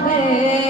যাবে